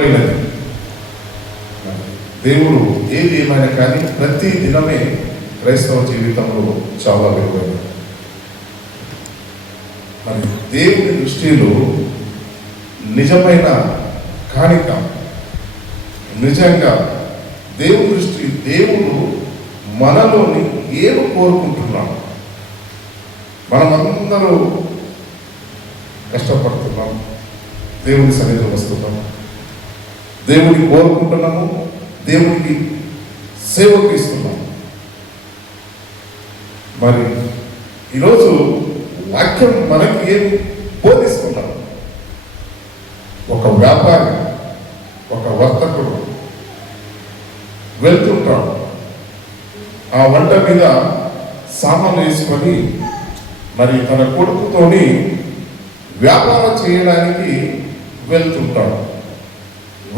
అయినది. దేవుడు ఏది ఏమైనా కానీ ప్రతి దినమే క్రైస్తవ జీవితంలో చాలా విలువైనది. మరి దేవుని దృష్టిలో నిజమైన కాணிక, నిజంగా దేవుని దృష్టి, దేవుడు మనలోని ఏమి కోరుకుంటున్నాడు? మనమందరూ కష్టపడుతున్నాం, దేవుని సన్నిధిలో వస్తున్నాము, దేవుడిని కోరుకుంటున్నాము, దేవుడికి సేవకు ఇస్తున్నాము. మరి ఈరోజు వాక్యం మనకి ఏం బోధిస్తున్నాం? ఒక వ్యాపారి, ఒక వర్తకుడు వెళ్తుంటాడు, ఆ వంట మీద సామాన్లు వేసుకొని మరి తన కొడుకుతోని వ్యాపారం చేయడానికి వెళ్తుంటాడు.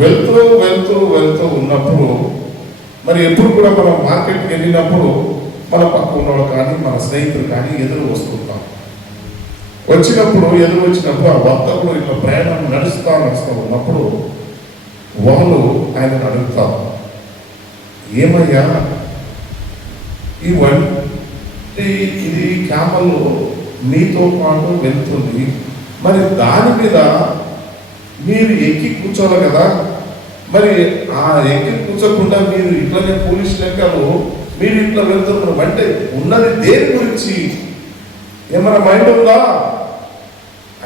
వెళ్తూ వెళ్తూ వెళ్తూ ఉన్నప్పుడు మరి ఎప్పుడు కూడా మనం మార్కెట్కి వెళ్ళినప్పుడు మన పక్క ఉన్నవాళ్ళు కానీ మన స్నేహితులు కానీ ఎదురు వస్తుంటాం. ఎదురు వచ్చినప్పుడు ఆ వర్తకుడు ఇట్లా ప్రయాణం నడుస్తూ ఉన్నప్పుడు వాళ్ళు ఆయనను అడుగుతారు, ఏమయ్యా ఈ ఇది క్యామల్ మీతో పాటు వెళ్తుంది, మరి దాని మీద మీరు ఎక్కి కూర్చోవాలి కదా, మరి ఆ ఎక్కి కూర్చోకుండా మీరు ఇట్లనే పోలీస్ లెక్కలు మీరు ఇట్లా వెళ్తున్నారు అంటే ఉన్నది దేని గురించి, ఏమైనా మైండ్ ఉందా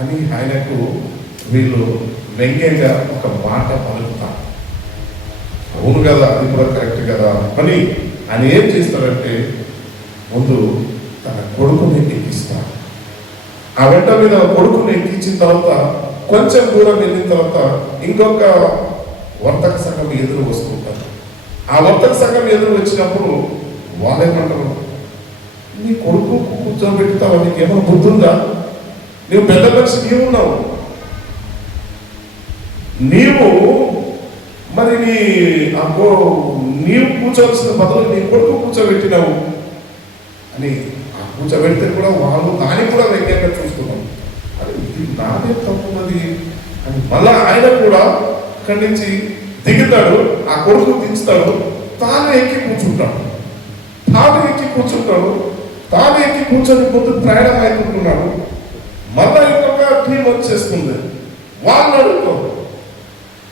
అని ఆయనకు వీళ్ళు వ్యంగ్యంగా ఒక మాట పలుకుతారు. అవును కదా, అది కూడా కరెక్ట్ కదా అని ఆయన ఏం చేస్తారంటే ముందు తన కొడుకుని ఎక్కిస్తారు. ఆ వెంట మీద కొడుకుని ఎక్కించిన తర్వాత కొంచెం దూరం వెళ్ళిన తర్వాత ఇంకొక వర్తక సంఘం ఎదురు వస్తుంటారు. ఆ వర్తక సంఘం ఎదురు వచ్చినప్పుడు వాళ్ళేమంటారు, నీ కొడుకు కూర్చోబెట్టుతావు, నీకు ఏమైనా బుద్ధి ఉందా? నువ్వు పెద్ద మనిషి, నీవు ఉన్నావు, నీవు మరి నీవు కూర్చోవలసిన బదులు నీ కొడుకు కూర్చోబెట్టినావు అని. ఆ కూర్చోబెడితే కూడా వాళ్ళు దాన్ని కూడా వ్యంగ్యంగా చూస్తున్నాం, అది ఇది నాదే తప్పున్నది అని. మళ్ళా ఆయన కూడా అక్కడి నుంచి దిగుతాడు, ఆ కొడుకు దించుతాడు, తాను ఎక్కి కూర్చుంటాడు. తాను ఎక్కి కూర్చొని ముందు ప్రయాణం అయిపోతున్నాడు. మళ్ళా ఇంకొక టీం వచ్చేస్తుంది, వాళ్ళు అడుగుతారు,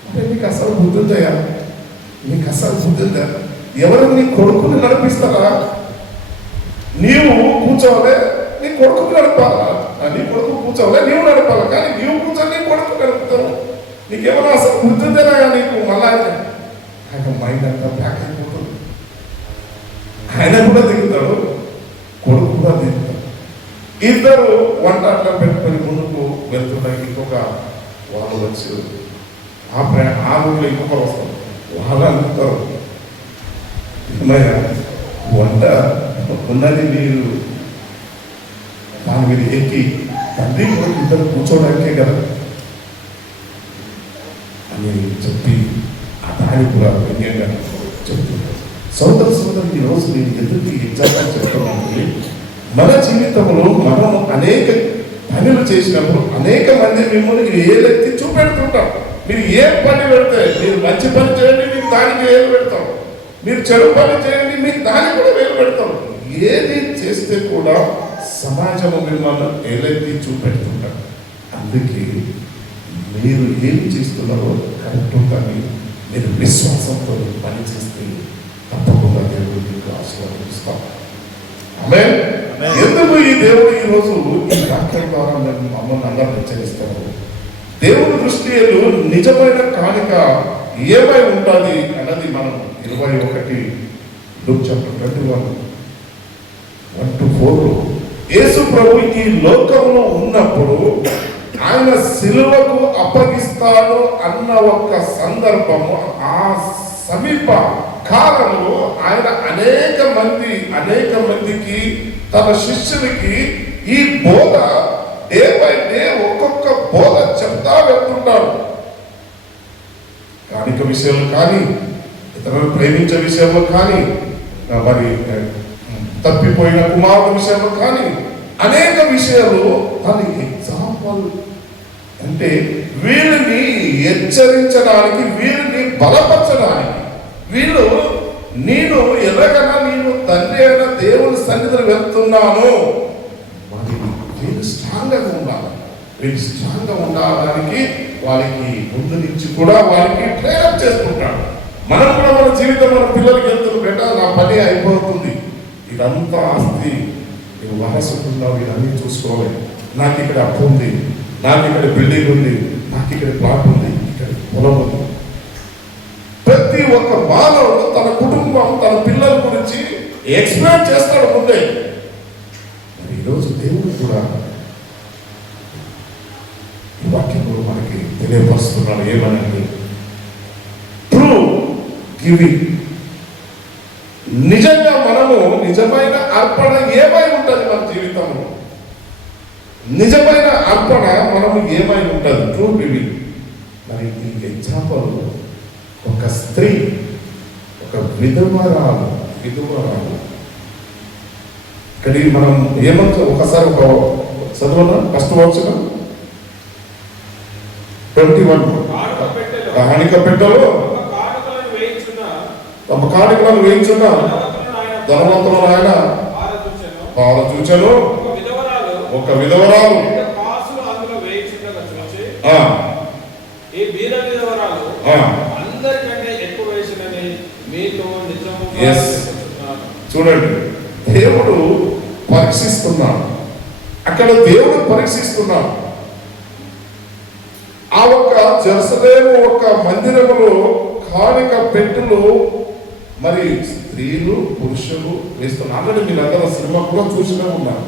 అంటే నీకు అసలు బుద్ధి ఉందయా, నీకు అసలు బుద్ధి ఉందా? ఎవరు నీ కొడుకుని నడిపిస్తారా? నీవు కూర్చోవాలి, నీ కొడుకు నడపాలా? నీ కొడుకు కూర్చోవాలి, నీవు నడపాలి, కానీ నీవు కూర్చొని నీ కొడుకు నడుపుతావు, నీకేమన్నా అసలు బుద్ధి ఉందేనా నీకు? మళ్ళా ఆయన మైండ్ అంతా బ్లాక్ అయిపోతుంది. ఆయన కూడా దిగుతాడు, కొడుకు కూడా దిగుతాడు. ఇద్దరు వంట అట్లా పెట్టుకొని ముందుకు వెళ్తున్నాయి. ఇంకొక వాళ్ళు వచ్చి ఆ ఊళ్ళో ఇంకొకరు వస్తారు, వాళ్ళు అనుకుంటారు, వంట ఉన్నది మీరు దాని మీద ఎక్కి తండ్రి కూడా ఇద్దరు కూర్చోడానికే కదా అని చెప్పి ఆ దాని కూడా వ్యంగ్యంగా చెప్తున్నారు. సోదరు ఈరోజు నేను ఎందుకు ఎగ్జాంపుల్ చెప్తున్నాను, మన జీవితంలో మనం అనేక పనులు చేసినప్పుడు అనేక మంది మిమ్మల్ని ఏలెత్తి చూపెడుతుంటాం. మీరు ఏ పని పెడితే, మీరు మంచి పని చేయండి మీకు దానికి వేలు పెడతాం, మీరు చెడు పని చేయండి మీకు దానికి కూడా వేలు పెడతాం. ఏది చేస్తే కూడా సమాజం మిమ్మల్ని ఏలెత్తి చూపెడుతుంటారు. అందుకే మీరు ఏమి చేస్తున్నారో కరెక్ట్ కానీ మీరు విశ్వాసంతో పని చేస్తే తప్పకుండా దేవుడు మీకు ఆశీర్వదిస్తాం. ఆమేన్. ఎందుకు ఈ దేవుడు ఈరోజు ఈ వాక్యం ద్వారా మమ్మల్ని అందరూ హెచ్చరిస్తారు? దేవుని దృష్టిలో నిజమైన కానుక ఏమై ఉంటుంది అన్నది మనం 21 Luke chapter 21:1-4 యేసు ప్రభు ఈ లోకంలో ఉన్నప్పుడు ఆయన సిలువకు అప్పగిస్తాడు అన్న ఒక సందర్భము, ఆ సమీప కాలంలో ఆయన అనేక మందికి తన శిష్యులకి ఈ బోధ డే బై డే ఒక్కొక్క బోధ చెప్తా వెళ్తుంటాడు. కానిక విషయంలో కానీ, ఇతరులను ప్రేమించే విషయంలో కానీ, మరి తప్పిపోయిన కుమారుల విషయంలో కానీ అనేక విషయాలు దాని ఎగ్జాంపుల్ అంటే వీరిని హెచ్చరించడానికి, వీరిని బలపరచడానికి, వీళ్ళు ఎలాగైనా నేను తండ్రి అయిన దేవుని సన్నిధిని వెళ్తున్నాను, మరి వీళ్ళు స్ట్రాంగ్గా ఉండాలి. వీళ్ళు స్ట్రాంగ్గా ఉండడానికి వాళ్ళకి ముందు నుంచి కూడా వాళ్ళకి ట్రైనప్ చేసుకుంటాడు. మనం కూడా మన జీవితం మన పిల్లలకి వెళ్తున్నాం, బెట నా పని అయిపోతుంది, ఇదంతా ఆస్తి నువ్వు వారసుకున్నావు, ఇదన్నీ చూసుకోవాలి, నాకు ఇక్కడ అప్పు ఉంది, నాకు ఇక్కడ బిల్డింగ్ ఉంది, నాకు ఇక్కడ ప్లాట్ ఉంది, ఇక్కడ పొలం ఉంది. ప్రతి ఒక్క మానవుడు తన కుటుంబం, తన పిల్లల గురించి ఎక్స్ప్లెయిన్ చేస్తాడు ముందే. మరి ఈరోజు దేవుడు కూడా ఈ వాక్యంలో మనకి తెలియపరుస్తున్నాడు. ఏమనండి? True giving. నిజంగా మనము నిజమైన అర్పణ ఏమై ఉంటుంది మన జీవితంలో? నిజమైన అర్పణ మనము ఏమై ఉంటుంది? True giving. మరి దీనికి ఎగ్జాంపుల్ ఒక స్త్రీ, ఒక విధవరాలు. ఇక్కడ మనం ఏమంటాం? ఒకసారి ఒక చదువునా ఫస్ట్ వచ్చిన 21 కాణిక పెట్టెలో తమ కాణికలను వేయించున్న ధనవంతులను ఆయన పారచూచెను. ఒక విధవరాలు చూడండి, దేవుడు పరీక్షిస్తున్నాడు. అక్కడ దేవుడు పరీక్షిస్తున్నాడు. ఆ ఒక్క జెరూసలేము ఒక మందిరములో కాణిక పెట్టెలు మరి స్త్రీలు పురుషులు వేస్తున్నారు. ఆల్రెడీ మీరు అందరూ సినిమా కూడా చూసినా ఉన్నారు.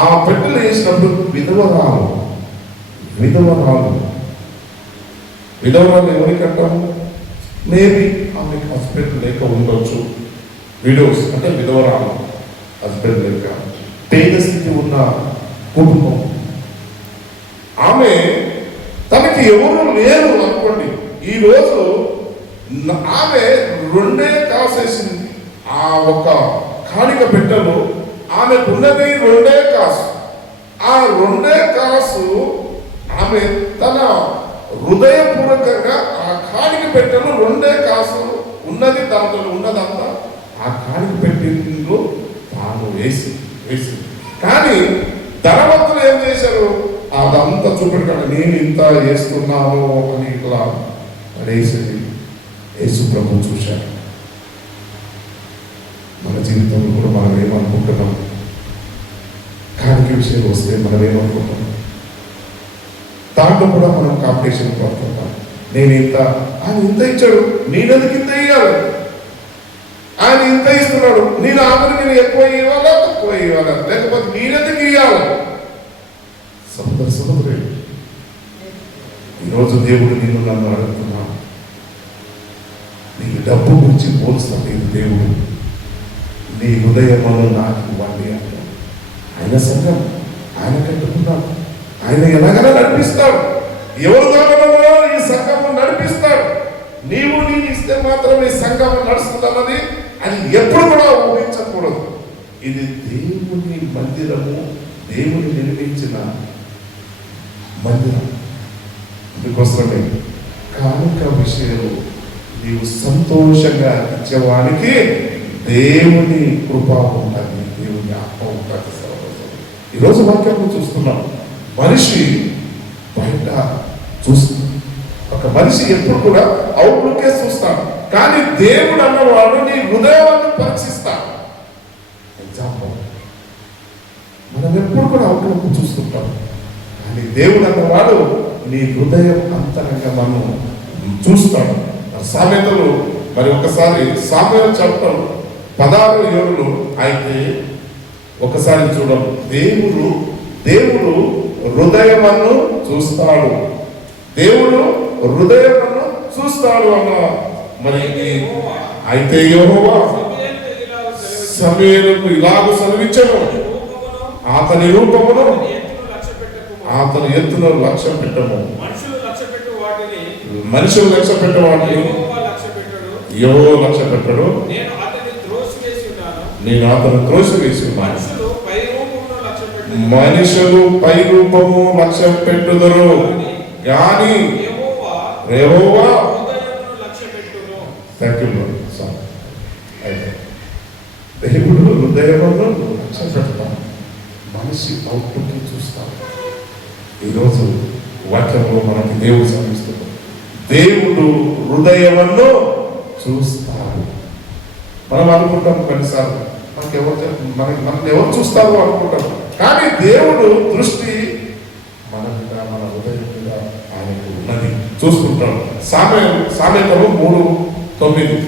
ఆ పెట్టెలు వేసినప్పుడు విధవరాలు ఎవరికంటాము? మేబీ ఆమెకి హస్బెండ్ లేక ఉండొచ్చు. విడోస్ అంటే విధవరాలు, హస్బెండ్ లేక, పేద స్థితి ఉన్న కుటుంబం. ఆమె తనకి ఎవరు లేరు అనుకోండి. ఈరోజు ఆమె 2 కాసేసింది. ఆ ఒక కాణిక పెట్టెలో ఆమెకు ఉన్నది 2 కాసు. ఆ 2 కాసు ఆమె తన హృదయపూర్వకంగా ఆ కాణిక పెట్టెలో 2 కాసు ఉన్నది, దాంట్లో ఉన్నదంతా ఆ కాణిక పెట్టెలో తాను వేసి. కానీ ధనవంతులు ఏం చేశారు? అదంతా చూపెట్టండి, నేను ఇంత వేస్తున్నాను అని ఇట్లా వేసేది. యేసు ప్రభు చూశారు. మన జీవితంలో కూడా మనం ఏమనుకుంటున్నాం? కాణిక విషయం వస్తే మనం ఏమనుకుంటున్నాం? దాంట్లో కూడా మనం కాంపిటీషన్ పడుతుంటాం. నేను ఇంత, ఆయన ఇంత ఇచ్చాడు, నేనెందుకు ఇంత ఇవ్వాలి? ఆయన ఇంత ఇస్తున్నాడు, నేను ఆమెను ఎక్కువ ఇవ్వాలా తక్కువ ఇవ్వాలా, లేకపోతే నేనెందుకు ఇవ్వాలి? సహోదరుడు, ఈరోజు దేవుడు నిన్ను నన్ను అడుగుతున్నాను, నీ డబ్బు గురించి పోలుస్తాడు దేవుడు. నీ హృదయములో నాకు ఇవ్వండి అంటాడు. ఆయన సంఘం ఆయన కట్టుకున్నాడు. ఆయన ఎలాగైనా నడిపిస్తాడు. ఎవరు ద్వారా ఈ సంఘము నడిపిస్తాడు. నీవు నేను ఇస్తే మాత్రం ఈ సంఘం నడుస్తుందన్నది అది ఎప్పుడు కూడా ఊహించకూడదు. ఇది దేవుని మందిరము, దేవుని నిర్మించిన మందిరం. అందుకోసమే కానుక విషయంలో నీవు సంతోషంగా ఇచ్చేవానికి దేవుని కృప ఉంటుంది, దేవుని ఆత్మ ఉంటుంది. ఈరోజు వాక్యం చూస్తున్నాం. మనిషి బయట చూస్తున్నాడు. ఒక మనిషి ఎప్పుడు కూడా అవుట్లుకే చూస్తాడు, కానీ దేవుడు అన్నవాడు నీ హృదయాన్ని పరీక్షిస్తాడు. ఎగ్జాంపుల్, మనం ఎప్పుడు కూడా అవుట్లుక్ చూస్తుంటాం, కానీ దేవుడు అన్నవాడు నీ హృదయం అంతరంగా మనం చూస్తాడు. సామెతలు మరి ఒకసారి సామెతలు చెప్పడం 16:7 అయితే ఒకసారి చూడము. దేవుడు హృదయమును చూస్తాడు, దేవుడు హృదయమును చూస్తాడు అన్న. మరి అయితే యెహోవా సమూయేలుకు ఇలాగ సెలవిచ్చెను, అతని రూపమును అతని ఎత్తును లక్ష్య పెట్టము. మనుషులు లక్ష్య పెట్టు వాటిని యెహోవా లక్ష్య పెట్టడు. నేను అతను త్రోసివేసి మనుషులు పై రూపము లక్ష్య పెట్టుదరు, గాని యెహోవా యెహోవా హృదయమును లక్ష్యపెట్టును. థ్యాంక్ యూ అయితే దేవుడు హృదయమును లక్ష్య పెడతాం, మనిషి అవుట్పుట్ని చూస్తాం. ఈరోజు వాక్యంలో మనకి దేవుడు సమయిస్తున్నాడు. దేవుడు హృదయమును చూస్తాడు. మనం అనుకుంటాం కొన్నిసార్లు మనల్ని ఎవరు చూస్తారో అనుకుంటాం, కానీ దేవుడు దృష్టి మన మీద, మన హృదయం మీద ఆయనకు ఉన్నది, చూసుకుంటాడు. సామెతలు 3:9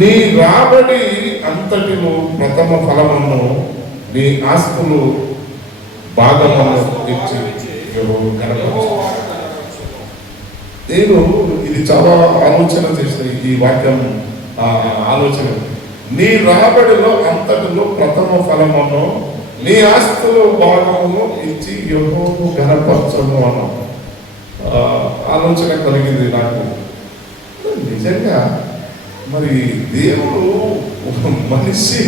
నీ రాబడి అంతటిలో ప్రథమ ఫలమును నీ ఆస్తులు భాగమును ఇచ్చి యెహోవా కనపరచును. నేను ఇది చాలా ఆలోచన చేసిన ఈ వాక్యం ఆలోచన. నీ రాబడిలో అంతటిలో ప్రథమ ఫలమును నీ ఆస్తులు భాగమును ఇచ్చి యెహోవాను ఘనపరచును అన్న ఆలోచన కలిగింది నాకు. నిజంగా మరి దేవుడు మనిషి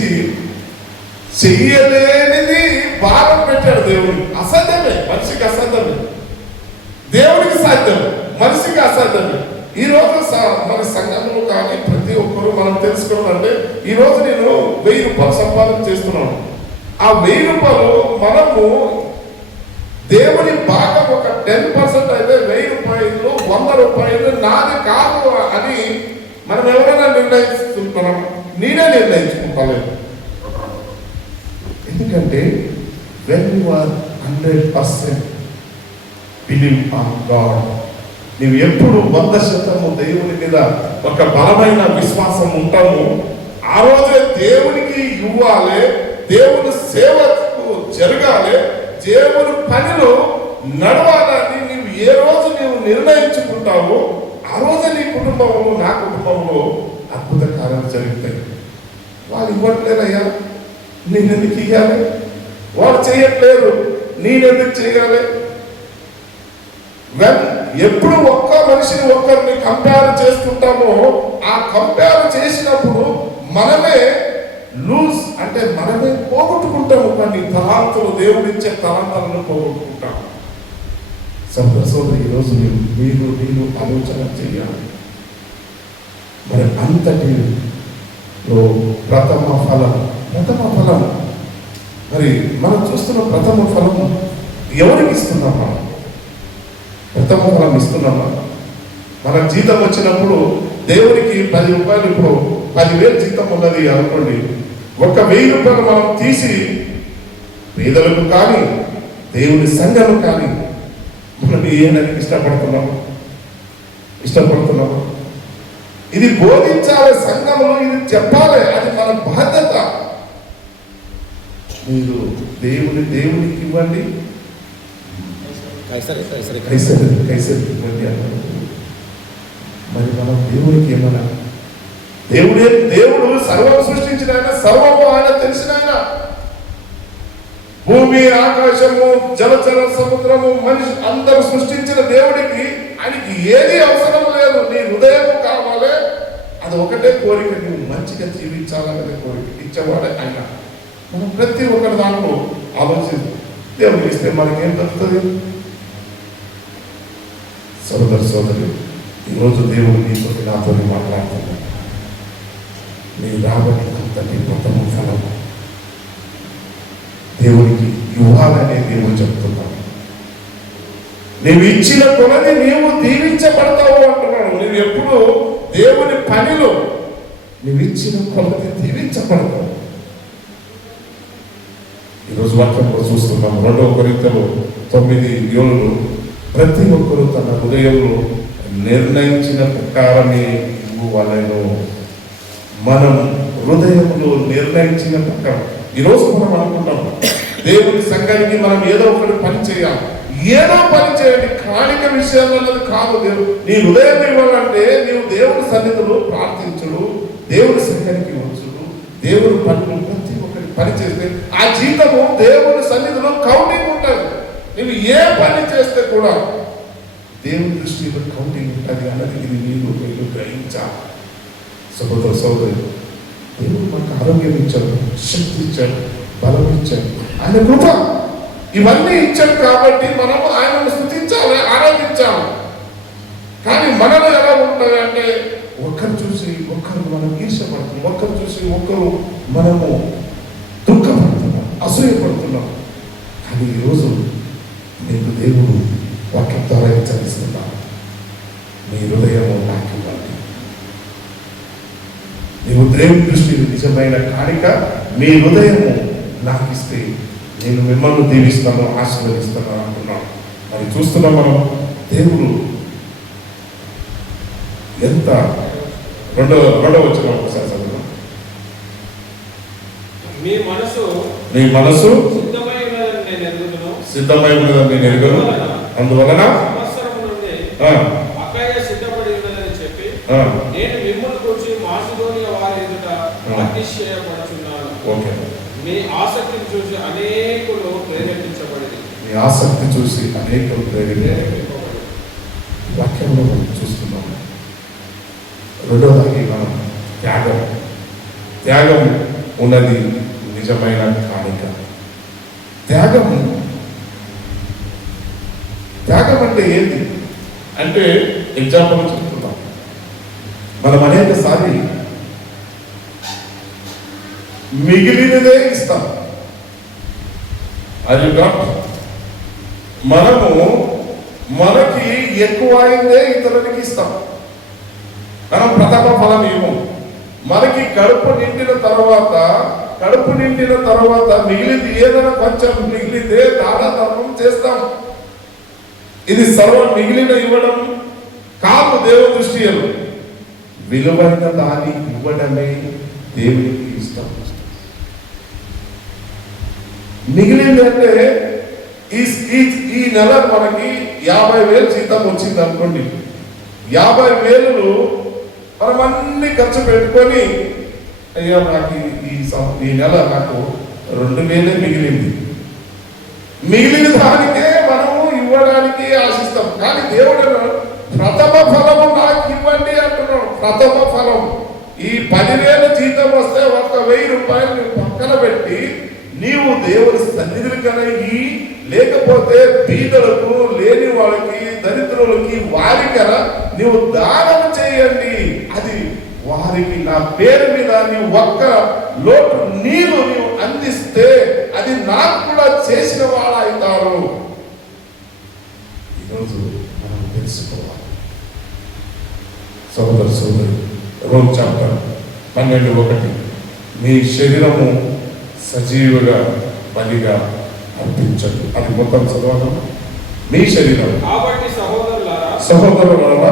చెయ్యలేనిది భారం పెట్టాడు. దేవుడు అసాధ్యమే, మనిషికి అసాధ్యమే, దేవుడికి సాధ్యం, మనిషికి అసాధ్యమే. ఈరోజు మన సంఘంలో కానీ ప్రతి ఒక్కరు మనం తెలుసుకోవాలంటే, ఈరోజు నేను 1000 రూపాయలు సంపాదన చేస్తున్నాను. ఆ 1000 రూపాయలు మనము దేవుని భాగం ఒక 10% అయితే 1000 రూపాయలు 100 రూపాయలు నాది కాదు అని మనం ఎవరైనా నిర్ణయిస్తుంటున్నాం. నేనే నిర్ణయించుకుంటాను. ఎందుకంటే when you are 100% believe on God, నీవు ఎప్పుడు 100% దేవుని మీద ఒక బలమైన విశ్వాసం ఉంటాము, ఆ రోజే దేవునికి ఇవ్వాలి, దేవుని సేవకు జరగాలి, దేవుని పనిలో నడవాలని నీవు ఏ రోజు నీవు నిర్ణయించుకుంటావో ఆ రోజే నీ కుటుంబంలో, నా కుటుంబంలో అద్భుత కార్యాలు జరుగుతాయి. వాళ్ళు ఇవ్వట్లేదయ్యా, నేనెందుకు ఇవ్వాలి? వాళ్ళు చేయట్లేదు, నేనెందుకు చేయాలి? ఎప్పుడు ఒక్క మనిషిని ఒక్కరిని కంపేర్ చేసుకుంటామో, ఆ కంపేర్ చేసినప్పుడు మనమే లూజ్, అంటే మనమే పోగొట్టుకుంటాము. కానీ తలాంతులు, దేవుడిచ్చే తలాంతాలను పోగొట్టుకుంటాము. సోదరి ఈరోజు నేను ఆలోచన చేయాలి. మరి అంతటిలో ప్రథమ ఫలం మరి మనం చూస్తున్న ప్రథమ ఫలం ఎవరికి ఇస్తున్నాం? మనం ప్రథమ ఫలం ఇస్తున్నామా? మన జీతం వచ్చినప్పుడు దేవునికి 10 రూపాయలు, ఇప్పుడు 10,000 జీతం ఉన్నది అనుకోండి, 1,000 రూపాయలు మనం తీసి పేదలకు కానీ దేవుని సంఘము కానీ మనం ఏనానికి ఇష్టపడుతున్నాము? ఇది బోధించాలి సంఘంలో, ఇది చెప్పాలి, అది మన బాధ్యత. మీరు దేవునికి ఇవ్వండి, కైసరి ఇవ్వండి అన్నారు. మరి మనం దేవునికి ఏమన్నా? దేవుడు సర్వం సృష్టించిన ఆయన, సర్వము ఆయన తెలిసిన ఆయన. భూమి, ఆకాశము, జలచర, సముద్రము, మనిషి అందరూ సృష్టించిన దేవుడికి ఆయనకి ఏది అవసరం లేదు. నీ హృదయం కావాలి, అది ఒకటే కోరిక, నువ్వు మంచిగా జీవించాలనే కోరిక ఇచ్చేవాడే ఆయన. మనం ప్రతి ఒక్కరి దాంట్లో ఆలోచించి దేవుడికి ఇస్తే మనకేం దొరుకుతుంది? సోదరి ఈరోజు దేవుడు నీతో నాతో మాట్లాడుతున్నాడు. నీ రాబట్టి అంతటి ప్రథమ ఫలం దేవుడికి ఇవ్వాలనే దేవుడు చెప్తున్నాడు. నీవు ఇచ్చిన కొలది నీవు దీవించబడతావు అంటున్నాడు. నువ్వు ఎప్పుడు దేవుని పనిలో నువ్వు ఇచ్చిన కొలది దీవించబడతావు. ఈరోజు వాక్యంలో చూస్తున్నాం 2 కొరింథీయులు 9:7 ప్రతి ఒక్కరూ తన హృదయంలో నిర్ణయించిన ప్రకారమే ఇవ్వాలను. మనం హృదయంలో నిర్ణయించిన ప్రకారం. ఈరోజు మనం అనుకుంటాం దేవుని సంఘానికి మనం ఏదో ఒకటి పని చేయాలి, ఏదో పని చేయండి, కాలిక విషయాలు అన్నది కాదు. నీ హృదయం ఇవ్వాలంటే నీవు దేవుని సన్నిధిలో ప్రార్థించుడు, దేవుని సంఘానికి వచ్చుడు, దేవుని పనులు ప్రతి ఒక్కరికి పని చేస్తే ఆ జీతము దేవుని సన్నిధిలో కౌంటింగ్ ఉంటుంది. నువ్వు ఏ పని చేస్తే కూడా దేవుని దృష్టిలో కౌంటింగ్ ఉంటుంది అన్నది ఇది మీరు గ్రహించాలి. సోదరి దేవుడు మనకు ఆరోగ్యం ఇచ్చాడు, శక్తి ఇచ్చాడు, బలం ఇచ్చాడు. ఆయన కృప ఇవన్నీ ఇచ్చాడు కాబట్టి మనం ఆయనను స్తుతించాలి, ఆరాధించాలి. కానీ మనలో ఎలా ఉంటాయంటే ఒక్కరు చూసి ఒక్కరు మనం ఈర్షపడుతున్నాం, ఒక్కరు చూసి ఒక్కరు మనము దుఃఖపడుతున్నాం, అసూయపడుతున్నాం. కానీ ఈరోజు నీకు దేవుడు వాక్యం ద్వారా హెచ్చరిస్తున్నాడు, నీ హృదయము నాకు ఇవ్వాలి. నీవు దేవుని దృష్టికి నిజమైన కాணிక మీ హృదయము నాకు ఇస్తే నేను మిమ్మల్ని దీవిస్తాను, ఆశీర్వదిస్తాను అంటున్నాను. మరి చూస్తున్నాం మనం దేవుడు ఎంత రెండవ వచ్చిన ఒకసారి చదువుతాం. మీ మనసు సిద్ధమై ఉన్నదని నేను ఎరుగును, అందువలన సంవత్సరం నుండి అక్కయ్య సిద్ధపడి ఉన్నదని చెప్పి నేను మిమ్మల్ని గురించి మాసిదోనియ వారి ఎదుట అతిశయపడుచున్నాను. ఓకే, మీ ఆసక్తిని చూసి అనేకులు ప్రేరేపించబడింది. మీ ఆసక్తి చూసి అనేకులు ప్రేరేపించబడి వాక్యంలో మనం చూస్తున్నాం. రెండోదానికి మనం త్యాగం ఉన్నది నిజమైన కాணிక. త్యాగం అంటే ఏంటి అంటే ఎగ్జాంపుల్ చెప్తున్నాం. మనం అనేకసారి మిగిలినదే ఇస్తాం. అది మనకి ఎక్కువ అయిందే ఇతరులకి ఇస్తాం. మనం ప్రథమ ఫలం ఇవ్వం. మనకి కడుపు నిండిన తర్వాత మిగిలింది ఏదైనా కొంచెం మిగిలితే దానధర్మం చేస్తాం. ఇది సర్వం మిగిలిన ఇవ్వడం కాదు. దేవుని దృష్టిలో విలువైన దాన్ని ఇవ్వడమే దేవునికి ఇష్టం. మిగిలిందంటే ఈ నెల మనకి 50,000 జీతం వచ్చింది అనుకోండి. 50,000 మనం అన్ని ఖర్చు పెట్టుకొని అయ్యా నాకు ఈ నెల నాకు 2,000 మిగిలింది. మిగిలిన దానికే మనము ఇవ్వడానికి ఆశిస్తాం. కానీ దేవుడు ప్రథమ ఫలము నాకు ఇవ్వండి అంటున్నాడు. ప్రథమ ఫలం ఈ 10,000 జీతం వస్తే 1,000 రూపాయలు నువ్వు పక్కన పెట్టి నీవు దేవుని సన్నిధిని కలిగి, లేకపోతే బీదలకు, లేని వాళ్ళకి, దరిద్రులకి, వారికన నీవు దానం చేయండి. అది వారికి నా పేరు మీద నీవు ఒక్క లోటు నీరు నీవు అందిస్తే అది నాకు కూడా చేసిన వాడు అవుతారు. ఈరోజు మనం తెలుసుకోవాలి సోదరు రోమ్ చాప్టర్ 12:1 మీ శరీరము సజీవుగా బలిగా అర్పించండి. అది మొత్తం చదవడం. మీ శరీరం కాబట్టి సహోదరులారా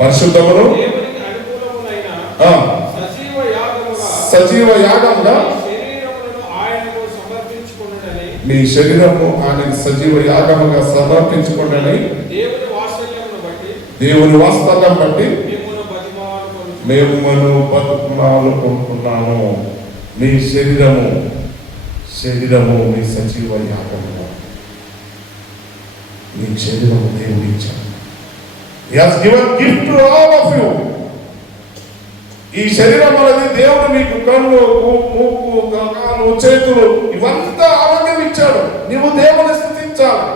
పరిశుద్ధమును సజీవ యాగముగా మీ శరీరము ఆయనకు సజీవ యాగముగా సమర్పించుకోండి. దేవుని వాత్సల్యం బట్టి మేము బతుకులాడుకుంటున్నాము. మీ శరీరము మీ సజీవ యాగముగా మీ శరీరము దేవుడు ఇచ్చాడు. He has given gift to all of you. ఈ శరీరం అనేది దేవుడు మీకు కళ్ళు, మూకు, కాలు, చేతులు ఇవంతా ఆరోగ్యం ఇచ్చాడు. నీవు దేవుని స్తుతించాలి.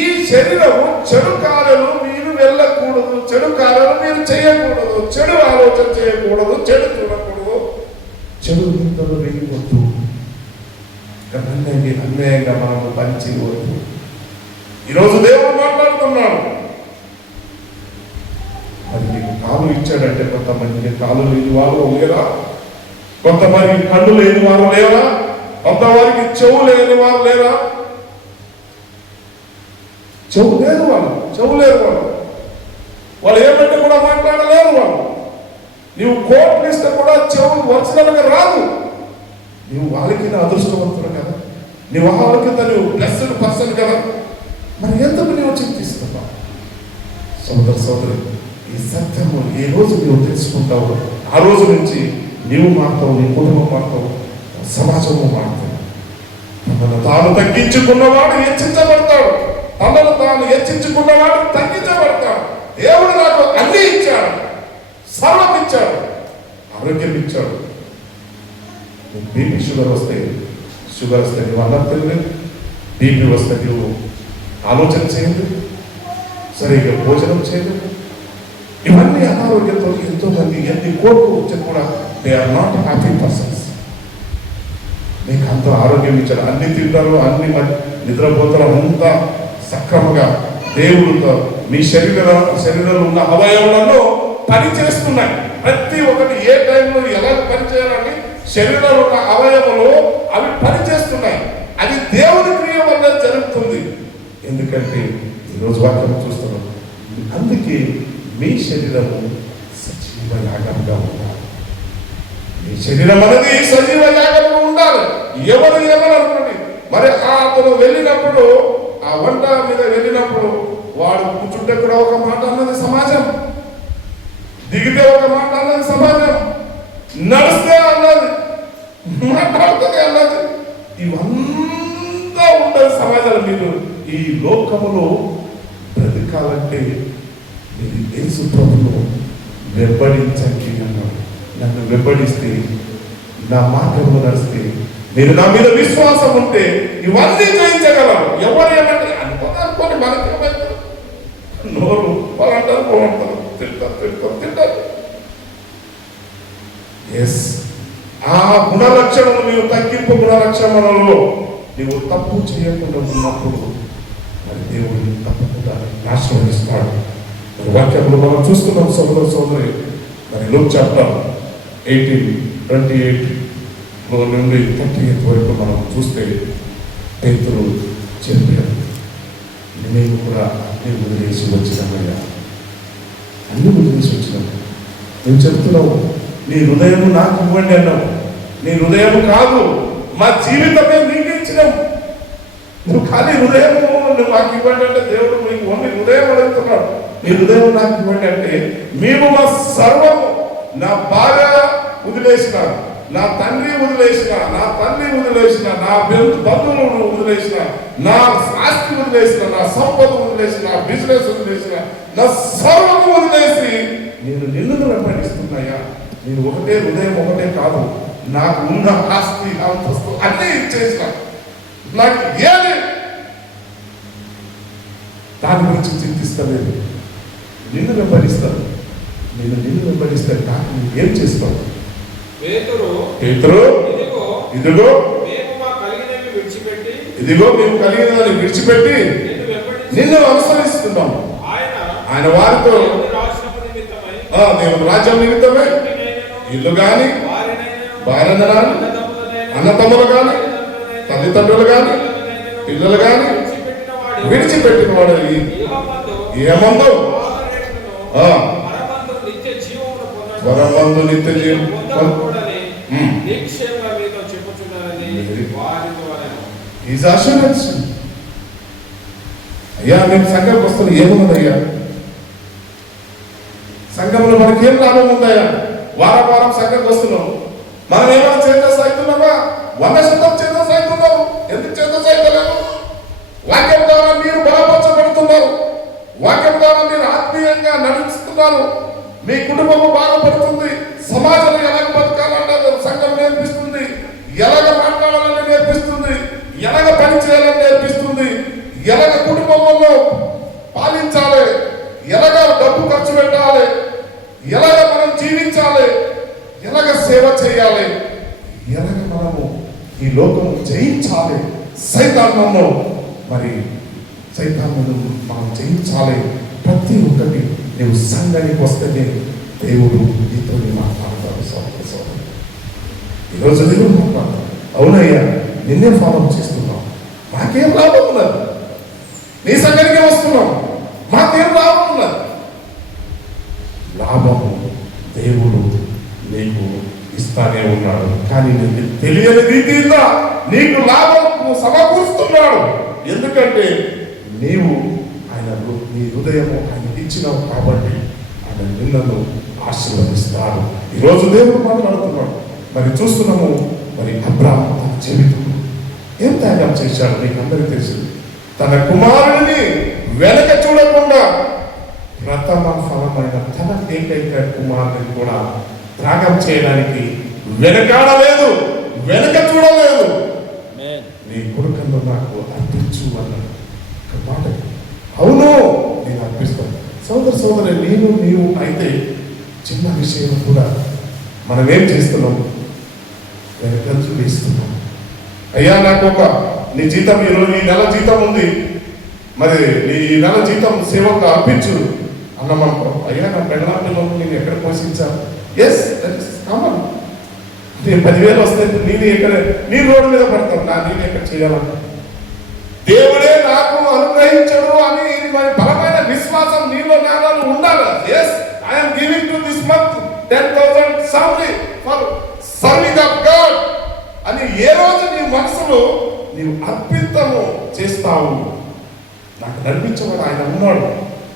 ఈ శరీరము చెడు కార్యాలు మీరు వెళ్ళకూడదు, చెడు కార్యాలు మీరు చేయకూడదు, చెడు ఆలోచన చేయకూడదు, చెడు చూడకూడదు, చెడు నిందలు వేయవద్దు, అన్యాయంగా మనము పనిచేయవద్దు. ఈరోజు దేవుడు మాట్లాడుతున్నాడు. మరి నీకు కాలు ఇచ్చాడంటే కొంతమందికి కాలు లేని వారు లేరా, కొంతమంది కళ్ళు లేని వారు లేరా, కొంతవారికి చెవు లేని వారు లేరా. చెవు లేరు వాళ్ళు ఏమంటే కూడా మాట్లాడలేరు. నీవు కోట్లు ఇస్తే కూడా చెవు ఒరిజినల్గా రాదు. నీవు వాళ్ళకి అదృష్టవంతుడు కదా, నీవు వాళ్ళకి నువ్వు బ్లెస్డ్ పర్సన్ కదా. మరి ఎందుకు నీవు చింతిస్తున్నావు? సోదరి ఈ సత్యము ఏ రోజు నువ్వు తెలుసుకుంటావు, ఆ రోజు నుంచి నీవు మారుతావు, నీ కుటుంబం మారుతావు, సమాజము మారుతావు. తనను తాను తగ్గించుకున్నవాడు హెచ్చించబడతాడు, తనను తాను హెచ్చించుకున్నవాడు తగ్గించబడతాడు. దేవుడు నాకు అన్ని ఇచ్చాడు, సర్వం ఇచ్చాడు, ఆరోగ్యం ఇచ్చాడు. బీపీ షుగర్ వస్తే నువ్వు అన్నది తెలియదు, బీపీ వస్తే నువ్వు ఆలోచన చేయదు, సరిగ్గా భోజనం చేయదు. ఇవన్నీ అనారోగ్యంతో ఎంతో మంది ఎన్ని కోట్లు వచ్చి కూడా they are not happy persons. మీకు అంత ఆరోగ్యం ఇచ్చారు, అన్ని తింటారు, అన్ని నిద్రపోతారు, అంతా సక్రమంగా దేవుడితో మీ శరీరంలో ఉన్న అవయవాలలో పని చేస్తున్నాయి. ప్రతి ఒక్కటి ఏ టైంలో ఎలా పని చేయాలని శరీరంలో ఉన్న అవయవాలు అవి పని చేస్తున్నాయి. అది దేవుని క్రియ వల్ల జరుగుతుంది. ఎందుకంటే ఈరోజు వాక్యం చూస్తున్నాం. అందుకే మీ శరీరము సజీవ యాగంగా ఉండాలి. మీ శరీరం అనేది సజీవ యాగంగా ఉండాలి. ఎవరు అనుకోండి. మరి అతను వెళ్ళినప్పుడు, ఆ వంట మీద వెళ్ళినప్పుడు వాడు కూర్చుంటే కూడా ఒక మాట అన్నది సమాజం, దిగితే ఒక మాట అన్నది సమాజం, నడిస్తే అన్నది, మాట్లాడుతుంది అన్నది, ఇవంతా ఉండదు సమాజాలు. మీరు ఈ లోకములో బ్రతకాలంటే మీరు యేసు ప్రభువును వెంబడించండి అన్నాడు. నన్ను వెంబడిస్తే, నా మార్గంలో నడిస్తే, మీరు నా మీద విశ్వాసం ఉంటే ఇవన్నీ జయించగలరు. ఎవరు ఏమంటే అనుకోని మనకి నోరు వాళ్ళంటారు, బాగుంటారు, తింటారు. ఎస్, ఆ గుణలక్షణము నీవు తగ్గింపు గుణలక్షణంలో నీవు తప్పు చేయకుండా ఉన్నప్పుడు మరి దేవుడిని తప్పకుండా ఆశీర్వదిస్తాడు. మరి వాక్యంలో మనం చూస్తున్నాం సోదరి. మరి లూక్ చాప్టర్ 18:28 నుండి 38 వరకు మనం చూస్తే పేతురు చెప్పాడు, నేను కూడా అన్ని వదిలేసి వచ్చినామయ్యా, అన్ని వదిలేసి వచ్చినాము. నువ్వు చెప్తున్నావు నీ హృదయం నాకు ఇవ్వండి అన్నావు. నీ హృదయం కాదు, మా జీవితమే నీకు ఇచ్చినావు. నువ్వు ఖాళీ హృదయము నువ్వు మాకు ఇవ్వండి అంటే దేవుడు మీకు ఓన్లీ హృదయం అడుగుతున్నాడు. నీ హృదయం నాకు ఇవ్వండి అంటే మేము మా సర్వము, నా భార్య వదిలేసిన, నా తండ్రి వదిలేసిన, నా తల్లి వదిలేసిన, నా బంధువులను వదిలేసిన, నా ఆస్తి వదిలేసిన, నా సంపద వదిలేసిన, నా బిజినెస్ వదిలేసిన, నా సర్వము వదిలేసి నేను నిన్ను వెంబడిస్తున్నాయా. నేను ఒకటే హృదయం, ఒకటే కాదు, నాకు ఉన్న ఆస్తి అంతస్తు అన్నీ ఇచ్చేసిన, నాకు ఏది దాని గురించి చింతిస్తలేదు. నిన్ను వెంబడిస్తాను. నేను నిన్ను వెంబడిస్తే నాకు ఏం చేస్తావు? పేతురు ఇదిగో మేము కలిగినదాన్ని విడిచిపెట్టి నిన్ను అనుసరిస్తున్నాం. ఆయన వారితో దేవుని రాజ్యం నిమిత్తమై ఇల్లు గాని, భార్యను గాని, అన్నతమ్ములు గాని, తల్లిదండ్రులు గాని, పిల్లలు గాని విడిచిపెట్టిన వాడు ఏమందో పరమందు నిత్య జీవం అయ్యా. మేము సంఘంకి వస్తున్న ఏమున్నదయ్యా? సంఘంలో మనకి ఏం లాభం ఉందయ్యా? వారం సంఘంకి వస్తున్నాం, మనం ఏమైనా చేంజెస్ అవుతున్నామా? 100% చేంజెస్ అవుతున్నాము. ఎందుకు చేంజెస్ అవుతలేము? వాక్యం ద్వారా మీరు బలపరచబడుతున్నారు, వాక్యం ద్వారా మీరు ఆత్మీయంగా నడుస్తున్నారు, మీ కుటుంబము బాగుపడుతుంది, సమాజంలో ఎలాగ బతకాలంటే సంఘం నేర్పిస్తుంది, ఎలాగ మాట్లాడాలని నేర్పిస్తుంది, ఎలాగ పని చేయాలని నేర్పిస్తుంది, ఎలాగ కుటుంబంలో పాలించాలి, ఎలాగ డబ్బు ఖర్చు పెట్టాలి, ఎలాగ మనం జీవించాలి, ఎలాగ సేవ చేయాలి, ఎలాగ మనము ఈ లోకము జయించాలి, సైతాన్ను మనం జయించాలి. ప్రతి ఒక్కటి నువ్వు సంఘానికి వస్తేనే దేవుడు నీతో మాట్లాడతాడు. సోదరు ఈరోజు దేవుడు మాట్లాడతాడు. అవునయ్యా, నిన్నే ఫాలో చేస్తున్నాం, మాకేం లాభం ఉన్నది? నీ సంఘానికే వస్తున్నాం, మాకేం లాభం ఉన్నది? లాభము దేవుడు నీకు ఇస్తానే ఉన్నాడు. కానీ నీకు తెలియని రీతిగా నీకు లాభం సమకూరుస్తున్నాడు. ఎందుకంటే నీవు నీ హృదయము ఆయన ఇచ్చినావు కాబట్టి ఆయన నిన్ను ఆశీర్వదిస్తాడు. ఈరోజు దేవుడు మాట్లాడుతున్నాడు. మరి చూస్తున్నాము, మరి అబ్రాహాము తన జీవితంలో ఏం త్యాగం చేశాడు నీకు అందరికీ తెలుసు. తన కుమారుడిని వెనక చూడకుండా ప్రథమ ఫలమైన తన ఏకైక కుమారుడిని కూడా త్యాగం చేయడానికి వెనకాడలేదు, వెనక చూడలేదు. నీ కొడుకును నాకు అర్పించు అన్నాడు. ఒక మాట, అవును నేను అర్పిస్తాను. సోదరి నీవు అయితే చిన్న విషయం కూడా మనం ఏం చేస్తున్నాం, వెనకంచు వేస్తున్నాం. అయ్యా నాకు నీ జీతం ఈ నెల జీతం ఉంది, మరి నీ నెల జీతం సేవకు అర్పించు అన్నమనుకో. అయ్యా నా పెళ్ళాంటిలో నేను ఎక్కడ పోషించాను? Yes common. నేను 10,000 వస్తే నీ రోడ్డు మీద పడతాను, నేను ఎక్కడ చేయాలన్నా దేవుడే నాకు అనుగ్రహించడు అని మరి బలమైన విశ్వాసం నీలో నాలో ఉండాలి. Yes I'm giving to this month 10,000 salary for serving of God అని ఏ రోజు నీ మనసులో నీవు అర్పితము చేస్తావు, నాకు నడిపించమని ఆయన ఉన్నాడు,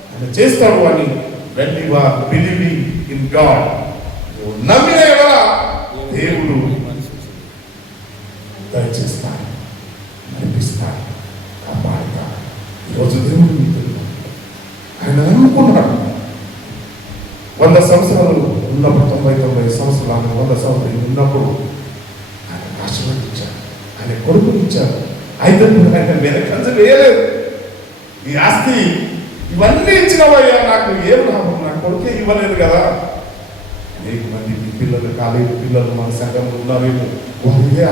ఆయన చేస్తాడు అని when you are believing in God, నువ్వు నమ్మిన ఎడల దేవుడు దయచేస్తాడు, నడిపిస్తాడు, కాపాడుతాడు. ఈరోజు దేవుడు ఆయన నమ్ముకున్నాడు. 100 సంవత్సరాలు ఉన్నప్పుడు 90 సంవత్సరాలు 100 సంవత్సరాలు ఉన్నప్పుడు ఆయన ఆశీర్వదించాడు, ఆయన కొడుకునిచ్చాడు. అయితే ఆయన వెనకంజ వేయలేదు. ఈ ఆస్తి ఇవన్నీ ఇచ్చినవయ్యా, నాకు ఏం లాభం, నా కొడుకే ఇవ్వలేదు కదా. అనేక మంది మీ పిల్లలు, కాలేజీ పిల్లలు మన సంఘంలో ఉన్నారేమో, వాళ్ళే